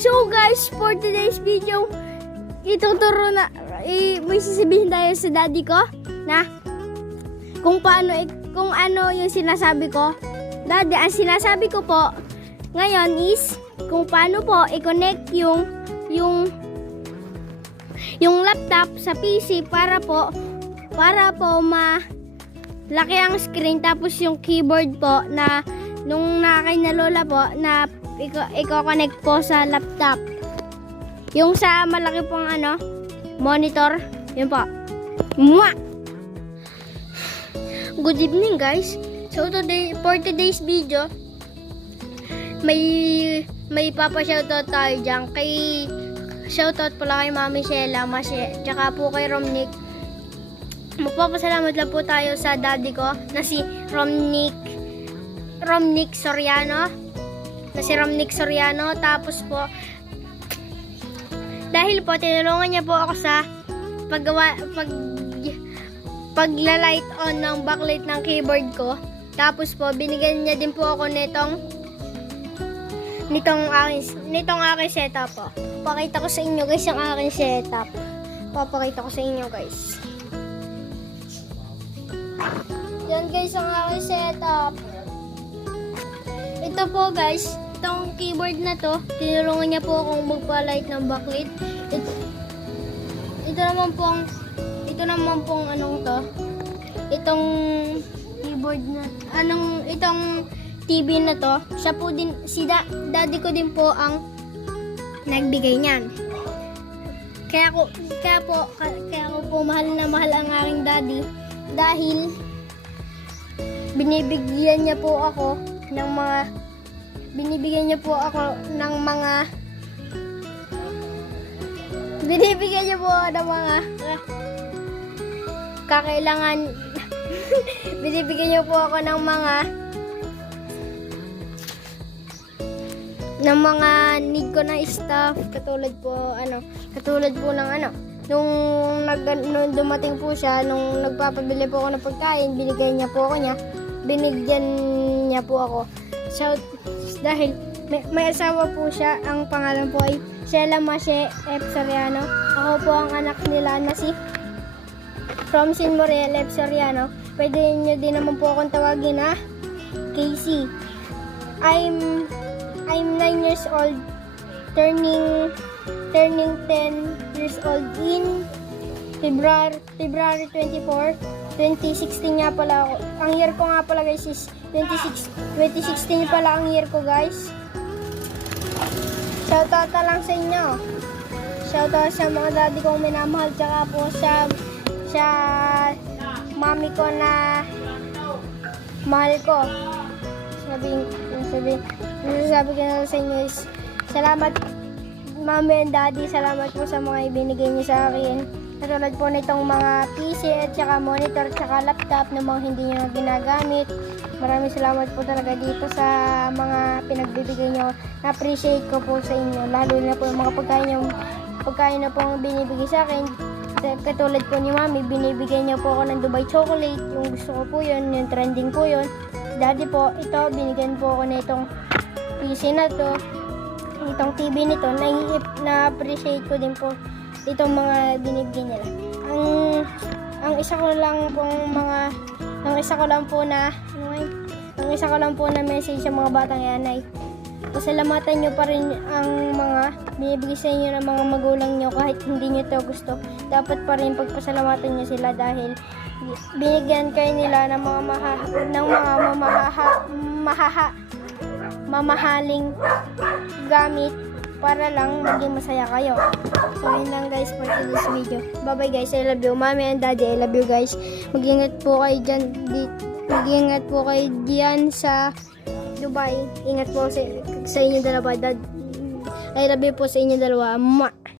So guys, for today's video, ituturo na, may sasabihin tayo sa daddy ko na kung ano yung sinasabi ko. Daddy, ang sinasabi ko po ngayon is kung paano po i-connect yung laptop sa PC para po malaki ang screen, tapos yung keyboard po na nung nakakay na lola po na i-connect po sa laptop. Yung sa malaki pong monitor, yun po. Mwah! Good evening guys. So for today's video, may papa-shoutout tayo dyan. Shoutout pala kay Mami Sheila, tsaka po kay Romnick. Magpapasalamat lang po tayo sa daddy ko na si Romnick Soriano. Tapos po, dahil po tinulungan niya po ako sa pagla-light on ng backlight ng keyboard ko. Tapos po, binigyan niya din po ako nitong aking setup po. Pakita ko sa inyo guys ang aking setup. Papakita ko sa inyo guys. Yan guys ang aking setup. Ito po guys, itong keyboard na to, tinulungan niya po akong magpa-light ng backlight. Ito naman pong itong keyboard na, itong TV na to, siya po din, daddy ko din po ang nagbigay niyan. Kaya ko po mahal na mahal ang aking daddy dahil binibigyan niya po ako ng kakailangan. Binibigyan niyo po ako ng mga need ko na stuff, katulad po ng nung dumating po siya, nung nagpapabili po ako ng pagkain, binigyan niya po ako. So, dahil may asawa po siya, ang pangalan po ay Sheila Mashe F. Soriano. Ako po ang anak nila na si Romsin Morel F. Soriano. Pwede nyo din naman po akong tawagin na Casey. I'm 9 years old, turning 10 years old in February 24, 2016 nga pala ako. Ang year ko nga pala guys is 2016 pala ang year ko guys. Shoutout lang sa inyo. Shoutout sa mga daddy kong minamahal, tsaka po sa mami ko na mahal ko. Sabi ko na sa inyo is salamat mami and daddy, salamat po sa mga ibinigay niyo sa akin. Katulad po nitong mga PC at saka monitor at saka laptop na mga hindi nyo ginagamit. Maraming salamat po talaga dito sa mga pinagbibigay nyo. Na-appreciate ko po sa inyo. Lalo na po yung mga pagkain na po ang binibigay sa akin. Katulad po ni Mami, binibigay niya po ako ng Dubai chocolate. Yung gusto ko po yun, yung trending po yun. Daddy po, ito, binigyan po ako na itong PC na to. Itong TV nito, na-appreciate ko din po itong mga binibigyan nila. Ang isa ko lang po na message sa mga batang yan ay pasalamatan nyo pa rin ang mga binibigay sa inyo ng mga magulang nyo kahit hindi nyo to gusto. Dapat pa rin pagpasalamatan nyo sila dahil binigyan kayo nila ng mga mamahaling gamit para lang maging masaya kayo. So yun lang guys for today's video. Bye bye guys, I love you Mami and Daddy, I love you guys. Mag-ingat po kayo dyan sa Dubai. Ingat po sa inyo dalawa. I love you po sa inyo dalawa. Mwah!